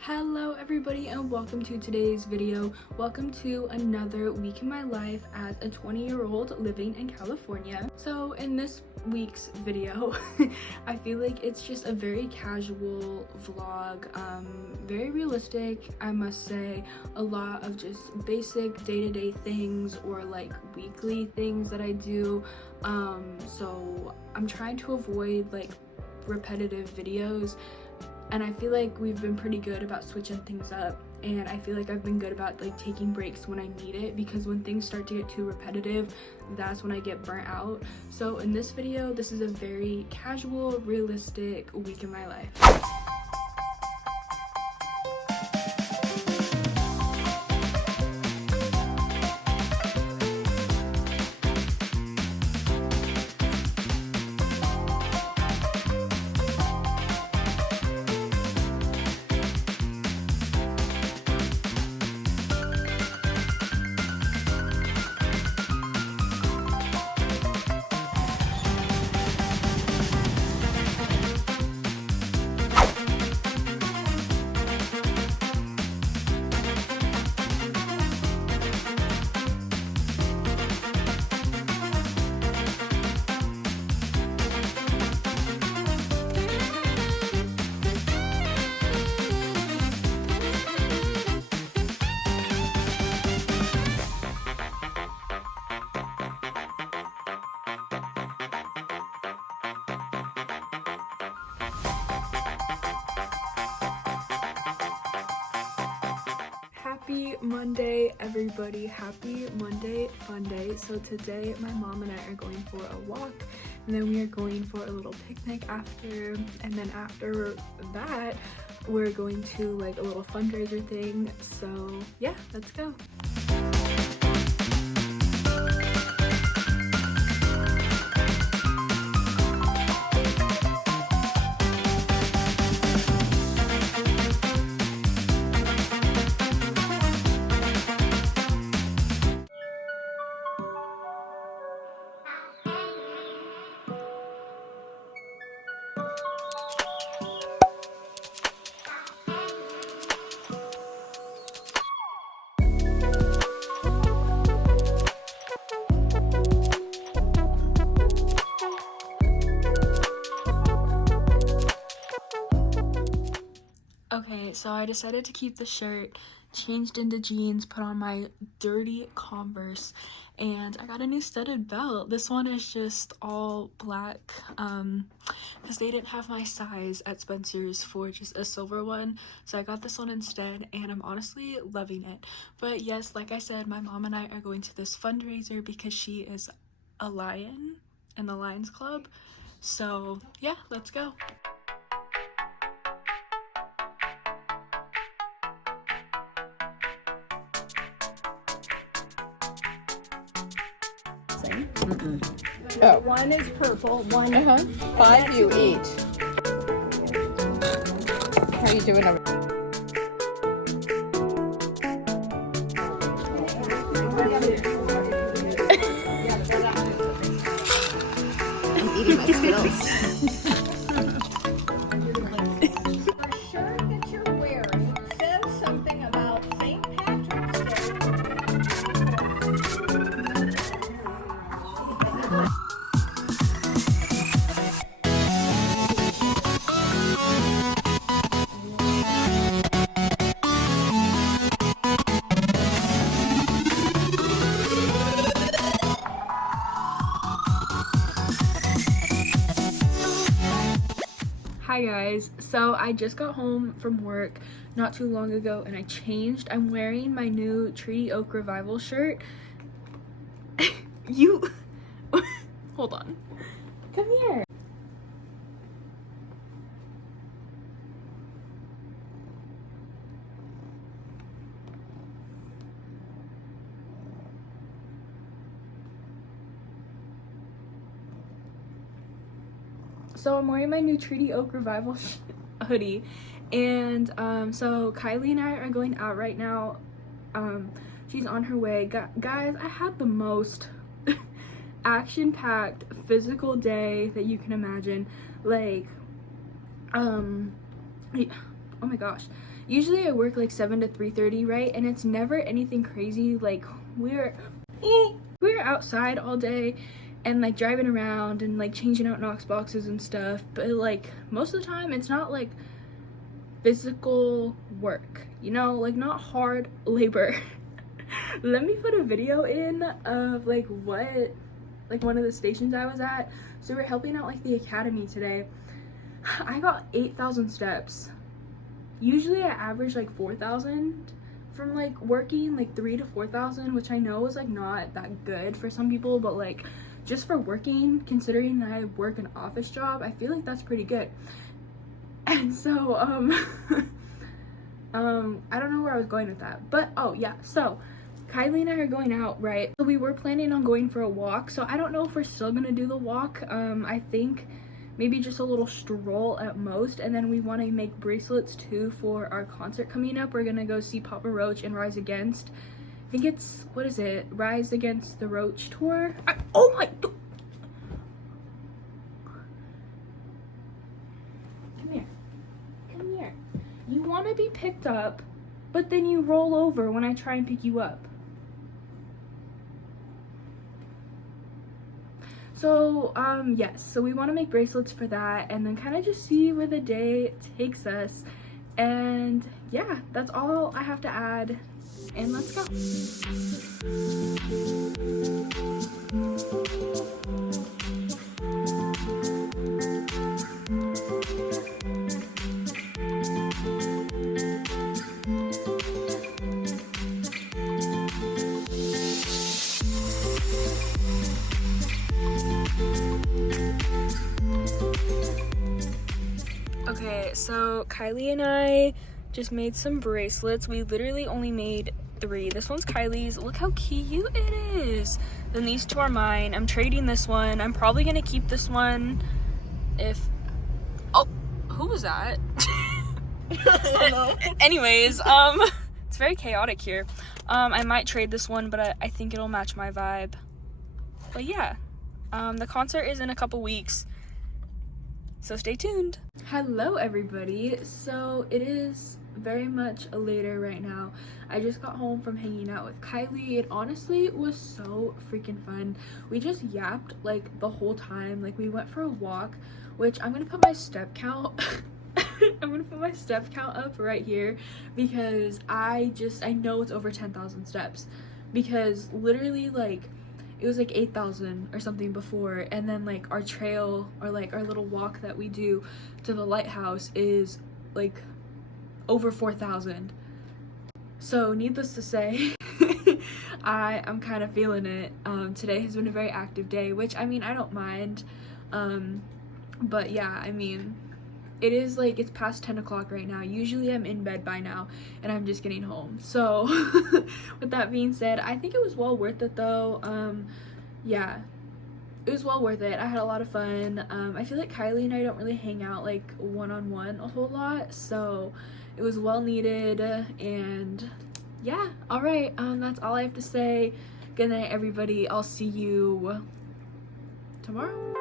Hello everybody and welcome to today's video. Welcome to another week in my life as a 20-year-old living in California. So in this week's video, I feel like it's just a very casual vlog, very realistic, I must say. A lot of just basic day-to-day things or like weekly things that I do. So I'm trying to avoid like repetitive videos. And I feel like we've been pretty good about switching things up, and I feel like I've been good about like taking breaks when I need it, because when things start to get too repetitive, that's when I get burnt out. So in this video, this is a very casual, realistic week in my life. Happy Monday, everybody. Happy Monday fun day. So today my mom and I are going for a walk, and then we are going for a little picnic after, and then after that we're going to like a little fundraiser thing. So yeah, let's go. Okay, so I decided to keep the shirt, changed into jeans, put on my dirty Converse, and I got a new studded belt. This one is just all black, because they didn't have my size at Spencer's for just a silver one, so I got this one instead, and I'm honestly loving it. But yes, like I said, my mom and I are going to this fundraiser because she is a lion in the Lions Club. So yeah, let's go. Oh. One is purple, one 5 you eat. How are you doing over I'm eating my Skittles. The shirt that you're wearing says something about St. Patrick's Day. Hi guys, so I just got home from work not too long ago and I changed. I'm wearing my new Treaty Oak Revival shirt. You hold on, come here. So I'm wearing my new Treaty Oak Revival hoodie, and so Kylie and I are going out right now. She's on her way. Guys, I had the most action-packed physical day that you can imagine. Like oh my gosh, usually I work like 7 to 3:30, right? And it's never anything crazy. Like we're outside all day and like driving around and like changing out Knox boxes and stuff, but like most of the time it's not like physical work, you know, like not hard labor. Let me put a video in of like what, like one of the stations I was at. So we're helping out like the academy today. I got 8,000 steps. Usually I average like 4,000 from like working, like 3,000 to 4,000, which I know is like not that good for some people, but like just for working, considering that I work an office job, I feel like that's pretty good. And so I don't know where I was going with that, but oh yeah, so Kylie and I are going out, right? So we were planning on going for a walk, so I don't know if we're still gonna do the walk. I think maybe just a little stroll at most, and then we want to make bracelets too for our concert coming up. We're gonna go see Papa Roach and Rise Against. I think it's, what is it, Rise Against the Roach tour. Oh my, come here. You want to be picked up, but then you roll over when I try and pick you up. So yes, so we want to make bracelets for that, and then kind of just see where the day takes us. And yeah, that's all I have to add, and let's go. Okay, so Kylie and I just made some bracelets. We literally only made 3. This one's Kylie's. Look how cute it is. Then these 2 are mine. I'm trading this one. I'm probably gonna keep this one if... Oh, who was that? I don't know. Anyways, it's very chaotic here. I might trade this one, but I think it'll match my vibe. But yeah, the concert is in a couple weeks, so stay tuned. Hello everybody. So it is very much later right now. I just got home from hanging out with Kylie. It honestly was so freaking fun. We just yapped like the whole time. Like we went for a walk, which I'm gonna put my step count I'm gonna put my step count up right here, because I know it's over 10,000 steps, because literally like it was like 8,000 or something before, and then like our trail, or like our little walk that we do to the lighthouse is like over 4,000. So needless to say, I'm kind of feeling it. Today has been a very active day, which I mean I don't mind, but yeah, I mean it is like, it's past 10 o'clock right now. Usually I'm in bed by now and I'm just getting home. So with that being said, I think it was well worth it though. Yeah, it was well worth it. I had a lot of fun. I feel like Kylie and I don't really hang out like one-on-one a whole lot, so it was well needed. And yeah, all right, that's all I have to say. Good night everybody. I'll see you tomorrow.